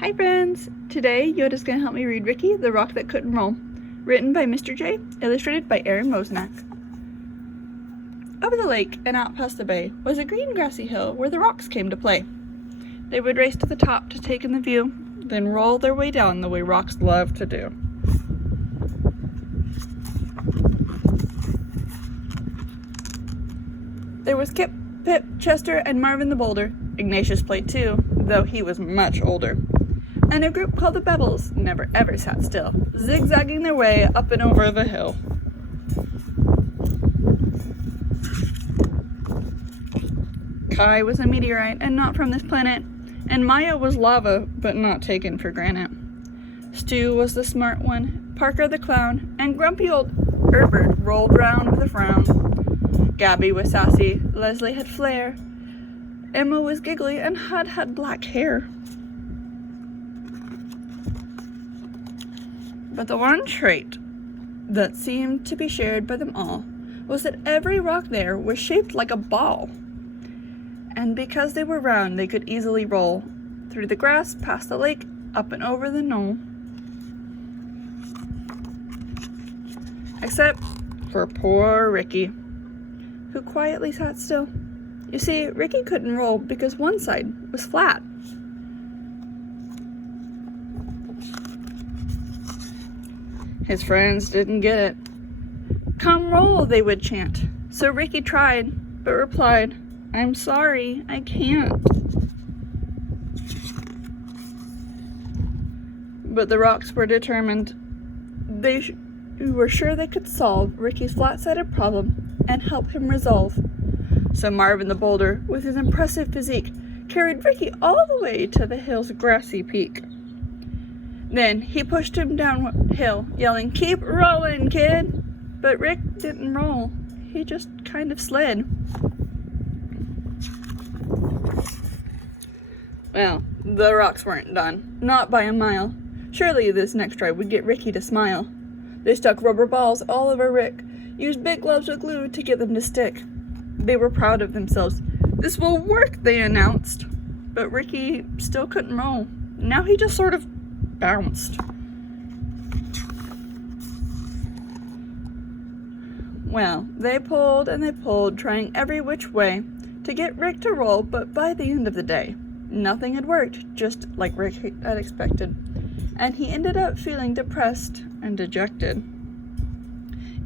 Hi friends! Today Yoda's going to help me read Ricky, the Rock That Couldn't Roll, written by Mr. J, illustrated by Aaron Mosnack. Over the lake and out past the bay was a green grassy hill where the rocks came to play. They would race to the top to take in the view, then roll their way down the way rocks love to do. There was Kip, Pip, Chester, and Marvin the Boulder. Ignatius played too, though he was much older. And a group called the Bebbles never ever sat still, zigzagging their way up and over the hill. Kai was a meteorite and not from this planet, and Maya was lava but not taken for granted. Stu was the smart one, Parker the clown, and grumpy old Herbert rolled round with a frown. Gabby was sassy, Leslie had flair, Emma was giggly and had black hair. But the one trait that seemed to be shared by them all was that every rock there was shaped like a ball. And because they were round, they could easily roll through the grass, past the lake, up and over the knoll. Except for poor Ricky, who quietly sat still. You see, Ricky couldn't roll because one side was flat. His friends didn't get it. "Come roll," they would chant. So Ricky tried, but replied, "I'm sorry, I can't." But the rocks were determined. They were sure they could solve Ricky's flat-sided problem and help him resolve. So Marvin the Boulder, with his impressive physique, carried Ricky all the way to the hill's grassy peak. Then he pushed him downhill, yelling, "Keep rolling, kid!" But Rick didn't roll. He just kind of slid. Well, the rocks weren't done. Not by a mile. Surely this next try would get Ricky to smile. They stuck rubber balls all over Rick, used big gloves with glue to get them to stick. They were proud of themselves. "This will work," they announced. But Ricky still couldn't roll. Now he just sort of bounced. Well, they pulled and they pulled, trying every which way to get Rick to roll, but by the end of the day, nothing had worked, just like Rick had expected, and he ended up feeling depressed and dejected.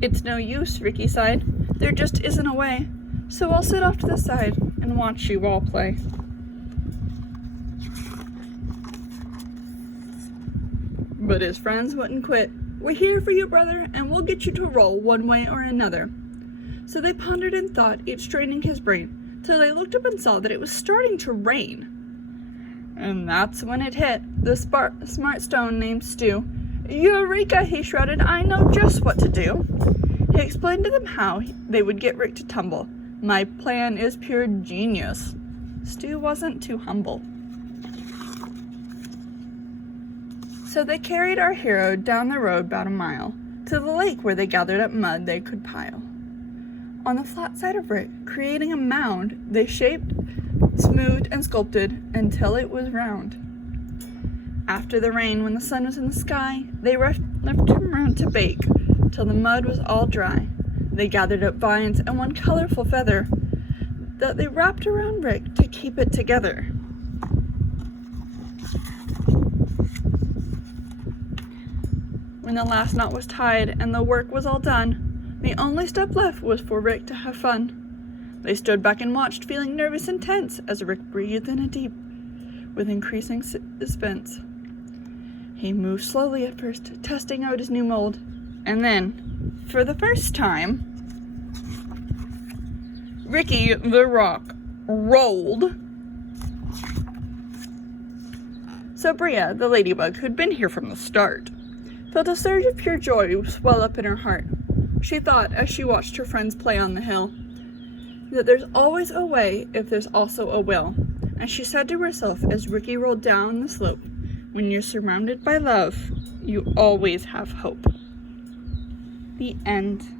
"It's no use," Ricky sighed. "There just isn't a way, so I'll sit off to the side and watch you all play." But his friends wouldn't quit. "We're here for you, brother, and we'll get you to roll one way or another." So they pondered and thought, each straining his brain, till they looked up and saw that it was starting to rain. And that's when it hit the smart stone named Stu. "Eureka!" he shouted. "I know just what to do." He explained to them how they would get Rick to tumble. "My plan is pure genius." Stu wasn't too humble. So they carried our hero down the road about a mile, to the lake where they gathered up mud they could pile. On the flat side of Rick, creating a mound, they shaped, smoothed, and sculpted until it was round. After the rain, when the sun was in the sky, they left him round to bake, till the mud was all dry. They gathered up vines and one colorful feather that they wrapped around Rick to keep it together. When the last knot was tied and the work was all done, the only step left was for Rick to have fun. They stood back and watched, feeling nervous and tense, as Rick breathed in a deep, with increasing suspense. He moved slowly at first, testing out his new mold, and then, for the first time, Ricky the Rock rolled. So Bria, the ladybug, who'd been here from the start, felt a surge of pure joy swell up in her heart. She thought, as she watched her friends play on the hill, that there's always a way if there's also a will. And she said to herself as Ricky rolled down the slope, "When you're surrounded by love, you always have hope." The end.